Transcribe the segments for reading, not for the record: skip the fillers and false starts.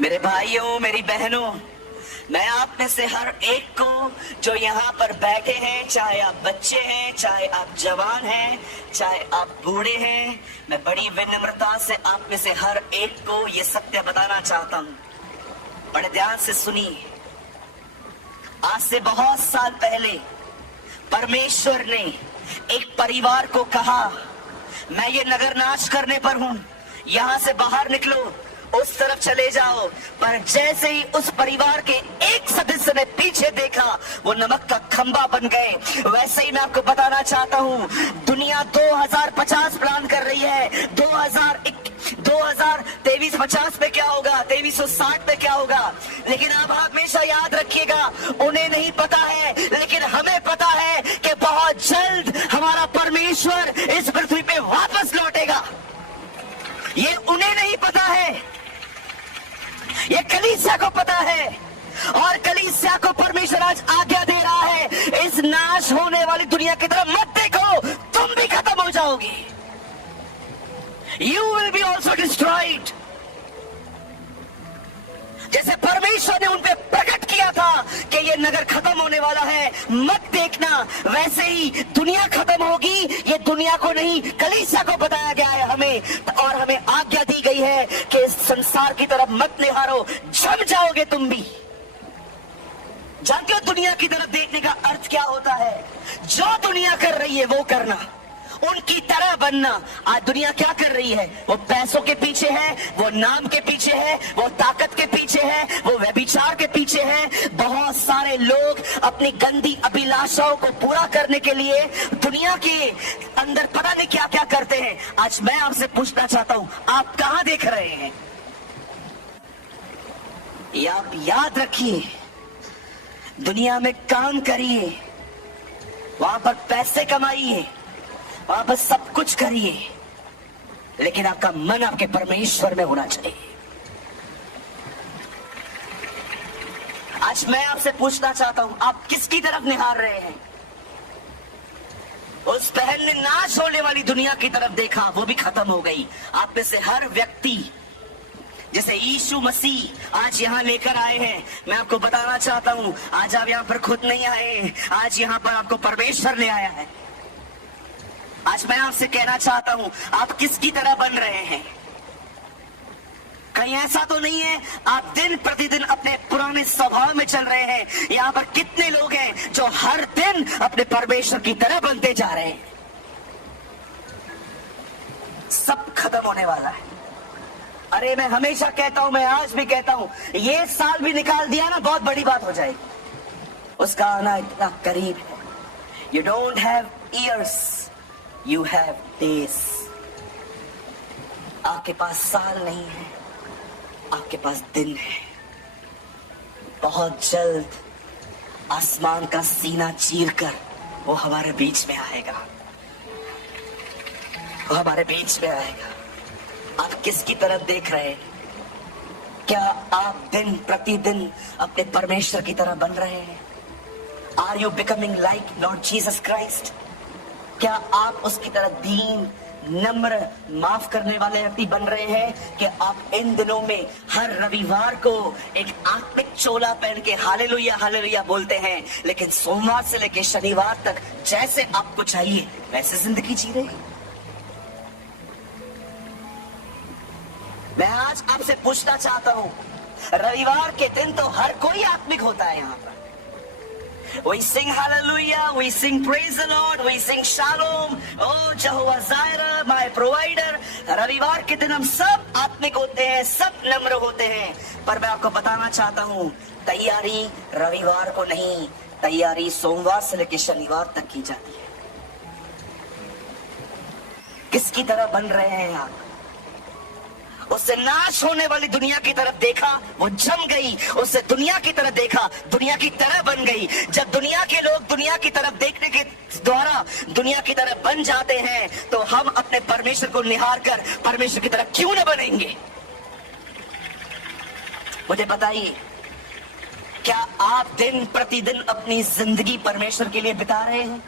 मेरे भाइयों, मेरी बहनों, मैं आप में से हर एक को जो यहाँ पर बैठे हैं, चाहे आप बच्चे हैं, चाहे आप जवान हैं, चाहे आप बूढ़े हैं, मैं बड़ी विनम्रता से आप में से हर एक को ये सत्य बताना चाहता हूँ। बड़े ध्यान से सुनिए। आज से बहुत साल पहले परमेश्वर ने एक परिवार को कहा, मैं ये नगर नाश करने पर हूं, यहां से बाहर निकलो, उस तरफ चले जाओ। पर जैसे ही उस परिवार के एक सदस्य ने पीछे देखा, वो नमक का खंबा बन गए। वैसे ही मैं आपको बताना चाहता हूँ, दुनिया 2050 प्लान कर रही है। 2023-50 पे क्या होगा, 2360 पे क्या होगा, लेकिन आप हमेशा याद रखिएगा, उन्हें नहीं पता है, लेकिन हमें पता है कि बहुत जल्द हमारा परमेश्वर इस पृथ्वी पे वापस लौटेगा। ये उन्हें नहीं पता है, ये कलीसिया को पता है। और कलीसिया को परमेश्वर आज आज्ञा दे रहा है, इस नाश होने वाली दुनिया की तरफ मत देखो, तुम भी खत्म हो जाओगे। You will be also destroyed। जैसे परमेश्वर ने उन पे प्रकट किया था कि ये नगर खत्म होने वाला है, मत देखना, वैसे ही दुनिया खत्म होगी। ये दुनिया को नहीं, कलीसिया को बताया गया है हमें, और हमें आज्ञा दी गई है कि इस संसार की तरफ मत निहारो, जम जाओगे तुम भी। जानते हो दुनिया की तरफ देखने का अर्थ क्या होता है? जो दुनिया कर रही है वो करना, उनकी तरह बनना। आज दुनिया क्या कर रही है? वो पैसों के पीछे है, वो नाम के पीछे है, वो ताकत के पीछे है, वो व्यभिचार के पीछे है। बहुत सारे लोग अपनी गंदी अभिलाषाओं को पूरा करने के लिए दुनिया के अंदर पता नहीं क्या क्या करते हैं। आज मैं आपसे पूछना चाहता हूं, आप कहां देख रहे हैं? ये आप याद रखिए, दुनिया में काम करिए, वहां पर पैसे कमाइए, वहां पर सब कुछ करिए, लेकिन आपका मन आपके परमेश्वर में होना चाहिए। आज मैं आपसे पूछना चाहता हूं, आप किसकी तरफ निहार रहे हैं? उस बहन ने नाश होने वाली दुनिया की तरफ देखा, वो भी खत्म हो गई। आप में से हर व्यक्ति, जैसे यीशु मसीह आज यहाँ लेकर आए हैं, मैं आपको बताना चाहता हूं, आज आप यहाँ पर खुद नहीं आए, आज यहाँ पर आपको परमेश्वर ले आया है। आज मैं आपसे कहना चाहता हूं, आप किसकी तरह बन रहे हैं? कहीं ऐसा तो नहीं है आप दिन प्रतिदिन अपने पुराने स्वभाव में चल रहे हैं? यहाँ पर कितने लोग हैं जो हर दिन अपने परमेश्वर की तरह बनते जा रहे हैं? सब खत्म होने वाला है। अरे मैं हमेशा कहता हूं, मैं आज भी कहता हूं, ये साल भी निकाल दिया ना, बहुत बड़ी बात हो जाएगी। उसका आना इतना करीब है। You don't have years, You have days। आपके पास साल नहीं है, आपके पास दिन है। बहुत जल्द आसमान का सीना चीरकर वो हमारे बीच में आएगा, वो हमारे बीच में आएगा। आप किसकी तरफ देख रहे हैं? क्या आप दिन प्रतिदिन अपने परमेश्वर की तरह बन रहे हैं? Are you becoming like Lord Jesus Christ? क्या आप उसकी तरह दीन, नम्र, माफ करने वाले व्यक्ति बन रहे हैं कि आप इन दिनों में हर रविवार को एक आत्मिक चोला पहन के हालेलुया हालेलुया बोलते हैं, लेकिन सोमवार से लेकर शनिवार तक जैसे आपको चाहिए वैसे जिंदगी जी रहे? मैं आज आपसे पूछना चाहता हूं, रविवार के दिन तो हर कोई आत्मिक होता है। यहाँ पर We sing hallelujah, we sing praise the Lord, we sing shalom, oh Jehovah Jireh, my provider। रविवार के दिन हम सब आत्मिक होते हैं, सब नम्र होते हैं। पर मैं आपको बताना चाहता हूँ, तैयारी रविवार को नहीं, तैयारी सोमवार से लेकर शनिवार तक की जाती है। किसकी तरह बन रहे हैं आप? उससे नाश होने वाली दुनिया की तरफ देखा, वो जम गई। उससे दुनिया की तरफ देखा, दुनिया की तरह बन गई। जब दुनिया के लोग दुनिया की तरफ देखने के द्वारा दुनिया की तरफ बन जाते हैं, तो हम अपने परमेश्वर को निहार कर परमेश्वर की तरफ क्यों न बनेंगे? मुझे बताइए, क्या आप दिन प्रतिदिन अपनी जिंदगी परमेश्वर के लिए बिता रहे हैं?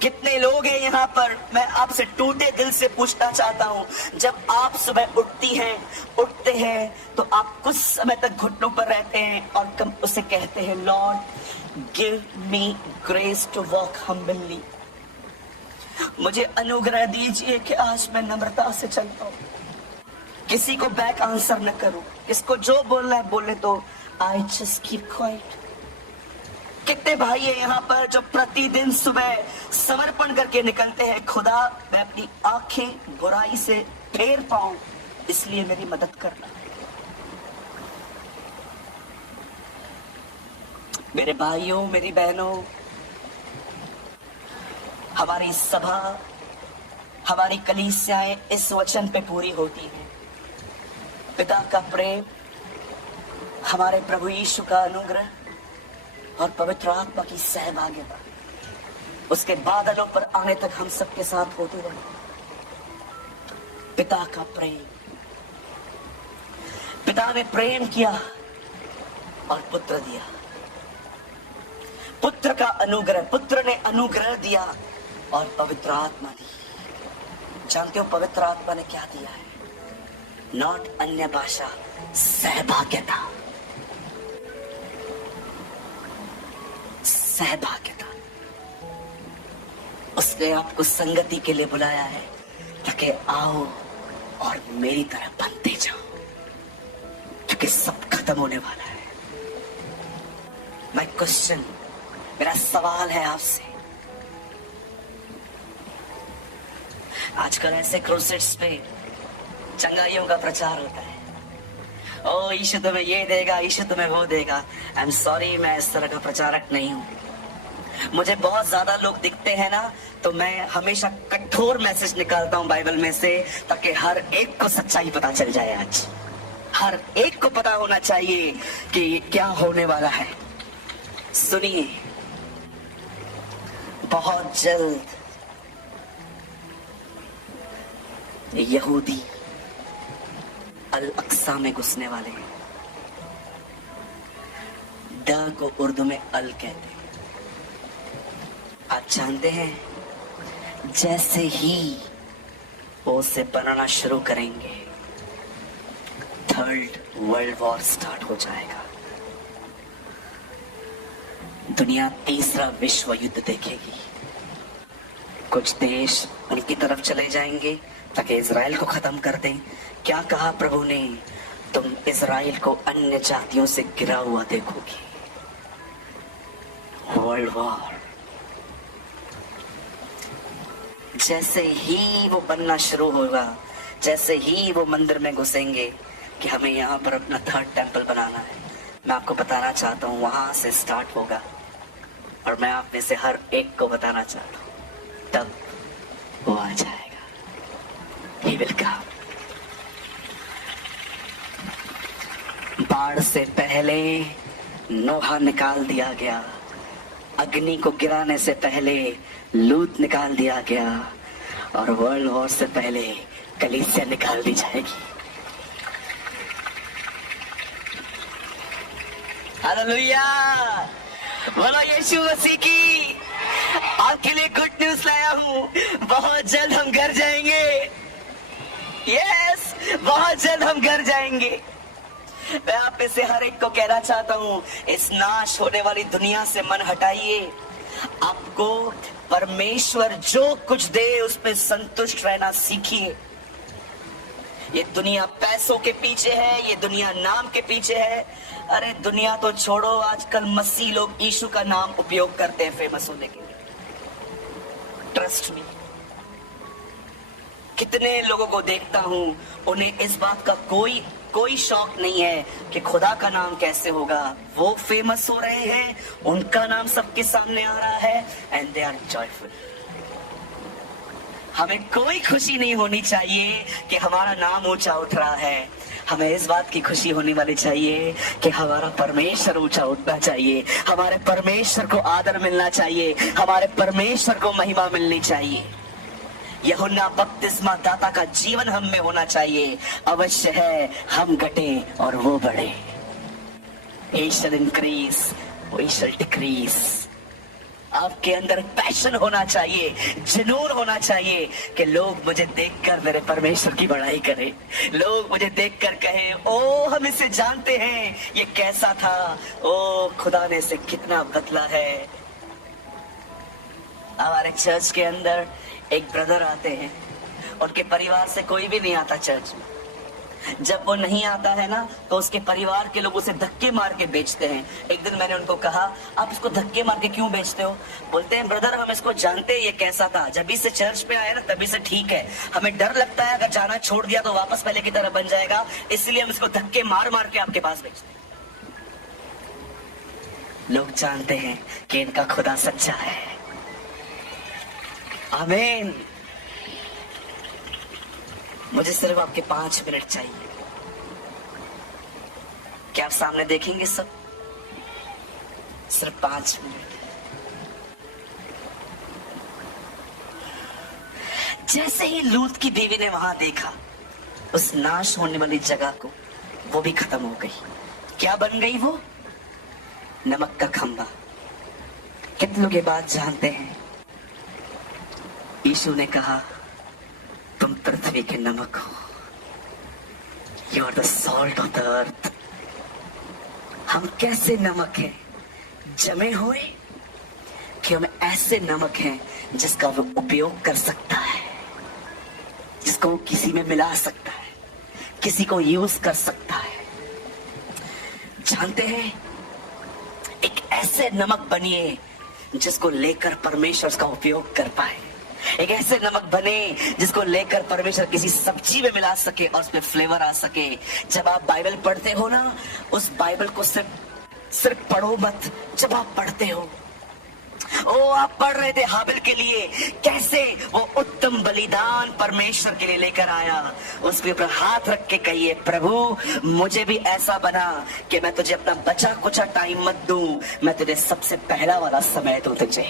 कितने लोग हैं यहाँ पर? मैं आपसे टूटे दिल से पूछना चाहता हूँ, जब आप सुबह उठते हैं तो आप कुछ समय तक घुटनों पर रहते हैं और कम उसे कहते हैं, lord give me grace to walk humbly. मुझे अनुग्रह दीजिए कि आज मैं नम्रता से चल पाऊं, किसी को बैक आंसर न करूं, किसको जो बोलना है बोले तो आई जस्ट कीप क्वाइट। कितने भाई है यहाँ पर जो प्रतिदिन सुबह समर्पण करके निकलते हैं, खुदा मैं अपनी आंखें बुराई से फेर पाऊं इसलिए मेरी मदद करना। मेरे भाइयों, मेरी बहनों, हमारी सभा, हमारी कलीसियाएं इस वचन पे पूरी होती हैं। पिता का प्रेम, हमारे प्रभु यीशु का अनुग्रह और पवित्र आत्मा की सहभागिता उसके बादलों पर आने तक हम सबके साथ होती रहे। पिता का प्रेम, पिता ने प्रेम किया और पुत्र दिया। पुत्र का अनुग्रह, पुत्र ने अनुग्रह दिया और पवित्र आत्मा दी। जानते हो पवित्र आत्मा ने क्या दिया है? नॉट अन्य भाषा, सहभागिता। सहभागिता। उसने आपको संगति के लिए बुलाया है ताकि आओ और मेरी तरह बनते जाओ, क्योंकि सब खत्म होने वाला है। माय क्वेश्चन, मेरा सवाल है आपसे, आजकल ऐसे क्रूसेड्स पे चंगाइयों का प्रचार होता है, ओ यीशु तुम्हें ये देगा, यीशु तुम्हें वो देगा। आई एम सॉरी, मैं इस तरह का प्रचारक नहीं हूं। मुझे बहुत ज्यादा लोग दिखते हैं ना, तो मैं हमेशा कठोर मैसेज निकालता हूं बाइबल में से, ताकि हर एक को सच्चाई पता चल जाए। आज हर एक को पता होना चाहिए कि ये क्या होने वाला है। सुनिए, बहुत जल्द यहूदी अल अक्सा में घुसने वाले हैं। द को उर्दू में अल कहते हैं। आप जानते हैं, जैसे ही वो उसे बनाना शुरू करेंगे, थर्ड वर्ल्ड वॉर स्टार्ट हो जाएगा। दुनिया तीसरा विश्व युद्ध देखेगी। कुछ देश उनकी तरफ चले जाएंगे ताकि इजराइल को खत्म कर दें। क्या कहा प्रभु ने? तुम इजराइल को अन्य जातियों से गिरा हुआ देखोगे। World war. जैसे ही वो बनना शुरू होगा, जैसे ही वो मंदिर में घुसेंगे कि हमें यहाँ पर अपना थर्ड टेंपल बनाना है, मैं आपको बताना चाहता हूँ वहां से स्टार्ट होगा। और मैं आप में से हर एक को बताना चाहता हूँ, तब वो आ जाएगा। He will come। बाढ़ से पहले नोहा निकाल दिया गया, अग्नि को गिराने से पहले लूत निकाल दिया गया, और वर्ल्ड वॉर से पहले कलीसिया निकाल दी जाएगी। हालेलुया, बोलो यीशु मसीह की। आपके लिए गुड न्यूज लाया हूँ, बहुत जल्द हम घर जाएंगे। यस, बहुत जल्द हम घर जाएंगे। मैं आप में से हर एक को कहना चाहता हूँ, इस नाश होने वाली दुनिया से मन हटाइए। आपको परमेश्वर जो कुछ दे उस पे संतुष्ट रहना सीखिए। ये दुनिया पैसों के पीछे है, ये दुनिया नाम के पीछे है। अरे दुनिया तो छोड़ो, आजकल मसीह लोग यीशु का नाम उपयोग करते हैं फेमस होने के लिए। ट्रस्ट मी, कितने लोगों को देखता हूं, उन्हें इस बात का कोई शौक नहीं है कि खुदा का नाम कैसे होगा। वो फेमस हो रहे हैं, उनका नाम सबके सामने आ रहा है, एंड दे आर जॉयफुल। हमें कोई खुशी नहीं होनी चाहिए कि हमारा नाम ऊंचा उठ रहा है। हमें इस बात की खुशी होने वाली चाहिए कि हमारा परमेश्वर ऊंचा उठना चाहिए, हमारे परमेश्वर को आदर मिलना चाहिए, हमारे परमेश्वर को महिमा मिलनी चाहिए। यूहन्ना बपतिस्मा दाता का जीवन हम में होना चाहिए। अवश्य है हम घटे और वो बढ़े। He shall increase, we shall decrease। आपके अंदर पैशन होना चाहिए, जुनून होना चाहिए कि लोग मुझे देखकर मेरे परमेश्वर की बड़ाई करें, लोग मुझे देखकर कहें, ओ हम इसे जानते हैं, ये कैसा था, ओ खुदा ने इसे कितना बदला है। हमारे चर्च के अंदर एक ब्रदर आते हैं, उनके परिवार से कोई भी नहीं आता चर्च में। जब वो नहीं आता है ना तो उसके परिवार के लोग उसे धक्के मार के बेचते हैं। एक दिन मैंने उनको कहा, आप इसको धक्के मार के क्यों बेचते हो? बोलते हैं, ब्रदर हम इसको जानते हैं ये कैसा था, जब भी से चर्च पे आया ना तभी से ठीक है, हमें डर लगता है अगर जाना छोड़ दिया तो वापस पहले की तरह बन जाएगा, इसलिए हम इसको धक्के मार मार के आपके पास बेचते हैं। लोग जानते हैं कि इनका खुदा सच्चा है। आमीन। मुझे सिर्फ आपके 5 मिनट चाहिए। क्या आप सामने देखेंगे सब? सिर्फ 5 मिनट। जैसे ही लूत की बीवी ने वहां देखा, उस नाश होने वाली जगह को, वो भी खत्म हो गई। क्या बन गई वो? नमक का खंबा। कितने लोग ये बात जानते हैं? यीशु ने कहा, तुम पृथ्वी के नमक हो, you are the salt of the earth. हम कैसे नमक हैं? जमे हुए कि हम ऐसे नमक हैं जिसका वो उपयोग कर सकता है, जिसको वो किसी में मिला सकता है, किसी को यूज कर सकता है। जानते हैं, एक ऐसे नमक बनिए जिसको लेकर परमेश्वर उसका उपयोग कर पाए। एक ऐसे नमक बने जिसको लेकर परमेश्वर किसी सब्जी में मिला सके और उसमें फ्लेवर आ सके। जब आप बाइबल पढ़ते हो ना, उस बाइबल को सिर्फ पढ़ो मत। जब आप पढ़ते हो, ओ आप पढ़ रहे थे हाबिल के लिए, कैसे वो उत्तम बलिदान परमेश्वर के लिए लेकर आया। उसके ऊपर हाथ रख के कहिए, प्रभु मुझे भी ऐसा बना कि मैं तुझे अपना बचा कुचा टाइम मत दूं, मैं तुझे सबसे पहला वाला समय दूं तुझे।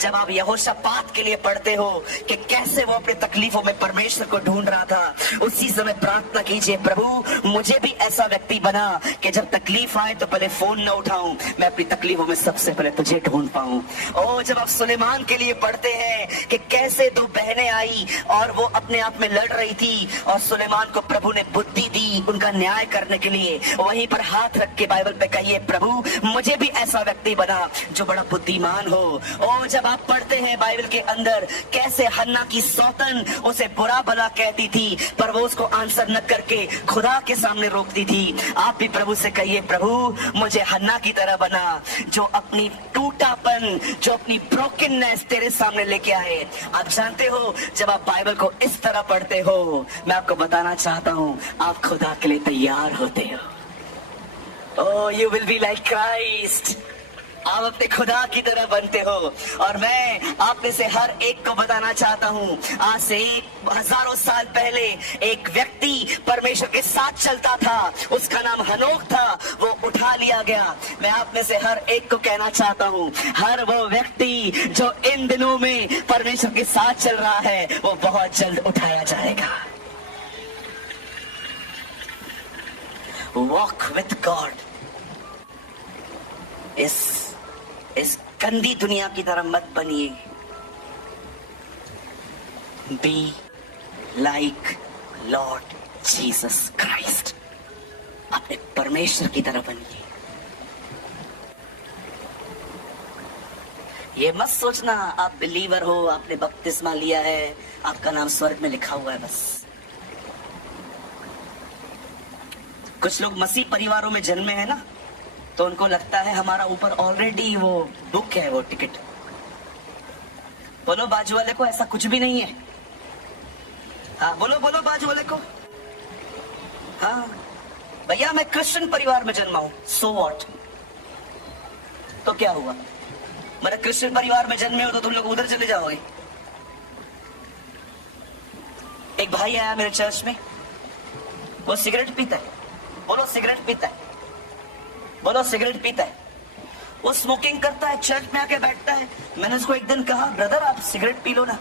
जब आप यहोशापात के लिए पढ़ते हो कि कैसे वो अपने तकलीफों में परमेश्वर को ढूंढ रहा था, उसी समय प्रार्थना कीजिए, प्रभु मुझे भी ऐसा व्यक्ति बना कि जब तकलीफ आए तो पहले फोन न उठाऊं, मैं अपनी तकलीफों में सबसे पहले तुझे ढूंढ पाऊं। ओ जब आप सुलेमान के लिए पढ़ते हैं कि कैसे 2 बहनें आई और वो अपने आप में लड़ रही थी और सुलेमान को प्रभु ने बुद्धि दी उनका न्याय करने के लिए, वहीं पर हाथ रख के बाइबल पे कहिए, प्रभु मुझे भी ऐसा व्यक्ति बना जो बड़ा बुद्धिमान हो। ओ जब आप पढ़ते हैं बाइबल के अंदर कैसे हन्ना की सौतन उसे बुरा भला कहती थी, पर वो उसको आंसर न करके खुदा के सामने रोकती थी। आप भी प्रभु से कहिए, प्रभु मुझे हन्ना की तरह बना, जो अपनी टूटापन, जो अपनी ब्रोकननेस तेरे सामने लेके आए। आप जानते हो, जब आप बाइबल को इस तरह पढ़ते हो, मैं आपको बताना चाहता हूं, आप खुदा के लिए तैयार होते हो। O you will be like Christ. आप अपने खुदा की तरह बनते हो। और मैं आप में से हर एक को बताना चाहता हूँ, आज से 1000 साल पहले एक व्यक्ति परमेश्वर के साथ चलता था, उसका नाम हनोक था, वो उठा लिया गया। मैं आप में से हर एक को कहना चाहता हूँ, हर वो व्यक्ति जो इन दिनों में परमेश्वर के साथ चल रहा है, वो बहुत जल्द उठाया जाएगा। Walk with God. इस गंदी दुनिया की तरह मत बनिए। Be like Lord Jesus Christ. अपने परमेश्वर की तरह बनिए। ये मत सोचना आप बिलीवर हो, आपने बपतिस्मा लिया है, आपका नाम स्वर्ग में लिखा हुआ है बस। कुछ लोग मसीह परिवारों में जन्मे हैं ना, तो उनको लगता है हमारा ऊपर ऑलरेडी वो बुक है, वो टिकट। बोलो बाजू वाले को, ऐसा कुछ भी नहीं है। हाँ बोलो बोलो बाजू वाले को। हाँ भैया मैं क्रिश्चियन परिवार में जन्मा हूं, सो व्हाट? तो क्या हुआ? मेरे क्रिश्चियन परिवार में जन्मे हो तो तुम लोग उधर चले जाओगे। एक भाई आया मेरे चर्च में, वो सिगरेट पीता है। बोलो सिगरेट पीता है। बोलो सिगरेट पीता है। वो स्मोकिंग करता है, चर्च में आके बैठता है। मैंने उसको एक दिन कहा, ब्रदर आप सिगरेट पी लो ना।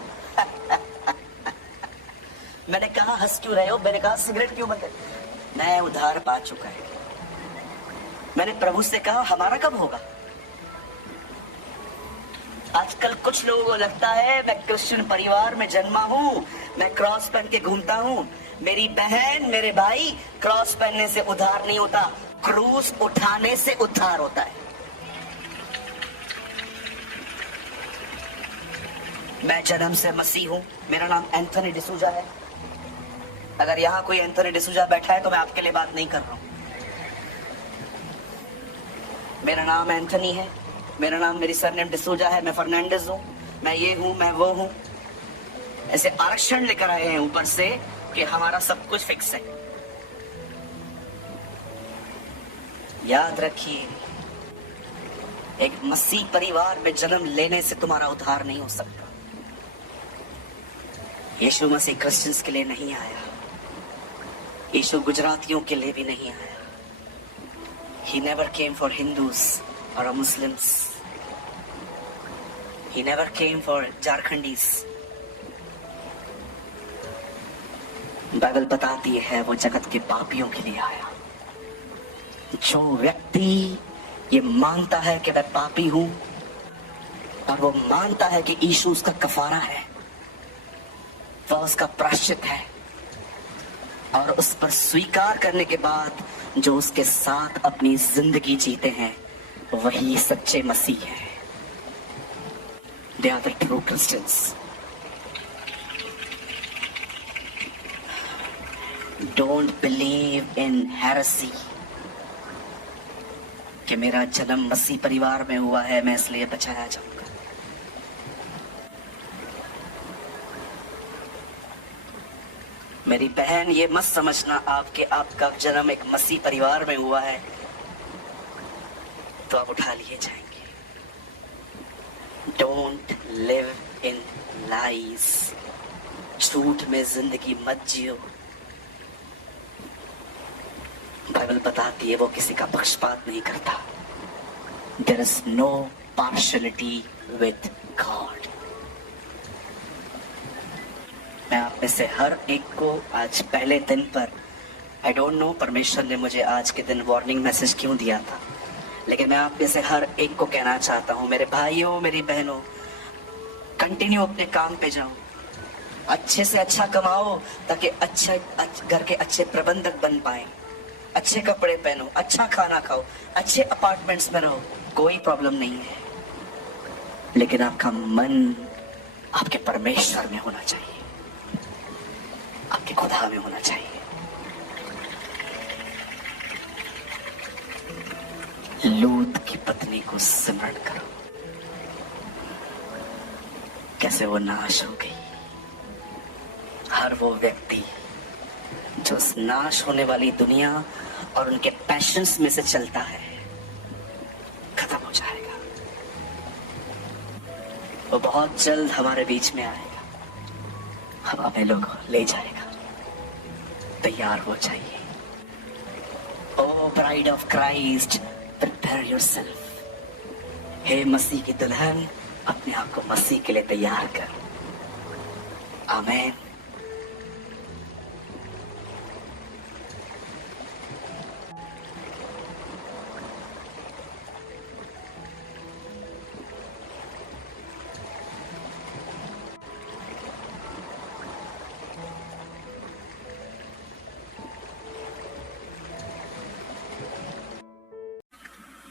मैंने कहा हंस क्यों रहे हो? मैंने कहा सिगरेट क्यों बंद है? मैं उधार पा चुका है। मैंने प्रभु से कहा हमारा कब होगा? आजकल कुछ लोगों को लगता है मैं क्रिश्चियन परिवार में जन्मा हूँ, मैं क्रॉस पहन के घूमता हूँ। मेरी बहन, मेरे भाई, क्रॉस पहनने से उद्धार नहीं होता, क्रूस उठाने से उद्धार होता है। मैं जन्म से मसीह हूं। मेरा नाम एंथनी डिसूजा है। अगर यहां कोई एंथनी डिसूजा बैठा है तो मैं आपके लिए बात नहीं कर रहा हूं। मेरा नाम एंथनी है, मेरा नाम, मेरी सरनेम डिसूजा है। मैं फर्नांडिस हूं, मैं ये हूं, मैं वो हूं। ऐसे आरक्षण लेकर आए हैं ऊपर से कि हमारा सब कुछ फिक्स है। याद रखिए, एक मसीह परिवार में जन्म लेने से तुम्हारा उद्धार नहीं हो सकता। यीशु मसीह क्रिश्चियंस के लिए नहीं आया, यीशु गुजरातियों के लिए भी नहीं आया। He never came for Hindus or Muslims. He never came for Jharkhandis. Bible बताती है वो जगत के पापियों के लिए आया। जो व्यक्ति ये मानता है कि मैं पापी हूं और वो मानता है कि यीशु उसका कफारा है, वह उसका प्रायश्चित है, और उस पर स्वीकार करने के बाद जो उसके साथ अपनी जिंदगी जीते हैं वही सच्चे मसीह हैं। They are the true Christians. Don't believe in heresy. कि मेरा जन्म मसीह परिवार में हुआ है, मैं इसलिए बचाया जाऊंगा। मेरी बहन, ये मत समझना आपका जन्म एक मसीह परिवार में हुआ है तो आप उठा लिए जाएंगे। Don't live in lies. झूठ में जिंदगी मत जियो। बाइबल बताती है वो किसी का पक्षपात नहीं करता। There is no partiality with God. मैं आप में से हर एक को आज पहले दिन पर, आई डोंट नो परमेश्वर ने मुझे आज के दिन वार्निंग मैसेज क्यों दिया था, लेकिन मैं आप में से हर एक को कहना चाहता हूं, मेरे भाइयों, मेरी बहनों, कंटिन्यू अपने काम पे जाओ, अच्छे से अच्छा कमाओ ताकि अच्छा घर के अच्छे प्रबंधक बन पाए, अच्छे कपड़े पहनो, अच्छा खाना खाओ, अच्छे अपार्टमेंट्स में रहो, कोई प्रॉब्लम नहीं है। लेकिन आपका मन आपके परमेश्वर में होना चाहिए, आपके खुदा में होना चाहिए। लूत की पत्नी को स्मरण करो, कैसे वो नाश हो गई। हर वो व्यक्ति जो उस नाश होने वाली दुनिया और उनके पैशंस में से चलता है, खत्म हो जाएगा। वो बहुत जल्द हमारे बीच में आएगा, हम हमें लोग ले जाएगा। तैयार हो जाइए। O bride of Christ, prepare yourself. हे मसीह की दुल्हन, अपने आप को मसीह के लिए तैयार कर। आमीन।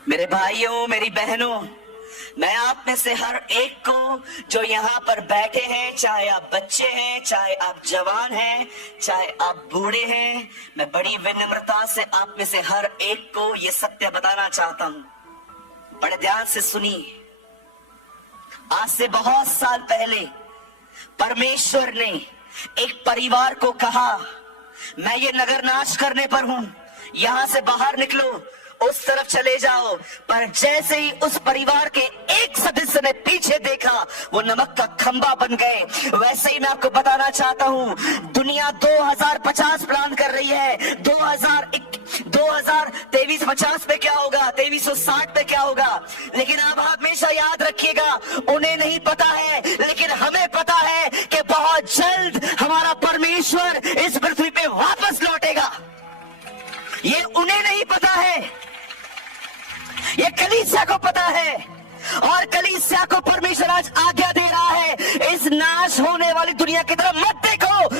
मेरे भाइयों, मेरी बहनों, मैं आप में से हर एक को जो यहाँ पर बैठे हैं, चाहे आप बच्चे हैं, चाहे आप जवान हैं, चाहे आप बूढ़े हैं, मैं बड़ी विनम्रता से आप में से हर एक को ये सत्य बताना चाहता हूं। बड़े ध्यान से सुनिए। आज से बहुत साल पहले परमेश्वर ने एक परिवार को कहा, मैं ये नगर नाश करने पर हूं, यहां से बाहर निकलो, उस तरफ चले जाओ। पर जैसे ही उस परिवार के एक सदस्य ने पीछे देखा, वो नमक का खंबा बन गए। वैसे ही मैं आपको बताना चाहता हूं, दुनिया 2050 प्लान कर रही है। 2023-50 पे क्या होगा, 2360 पे क्या होगा, लेकिन आप हमेशा याद रखिएगा, उन्हें नहीं पता है, लेकिन हमें पता है कि बहुत जल्द हमारा परमेश्वर इस पृथ्वी पे वापस लौटेगा। ये उन्हें नहीं पता है, ये कलीसिया को पता है। और कलीसिया को परमेश्वर आज आज्ञा दे रहा है, इस नाश होने वाली दुनिया की तरफ मत देखो।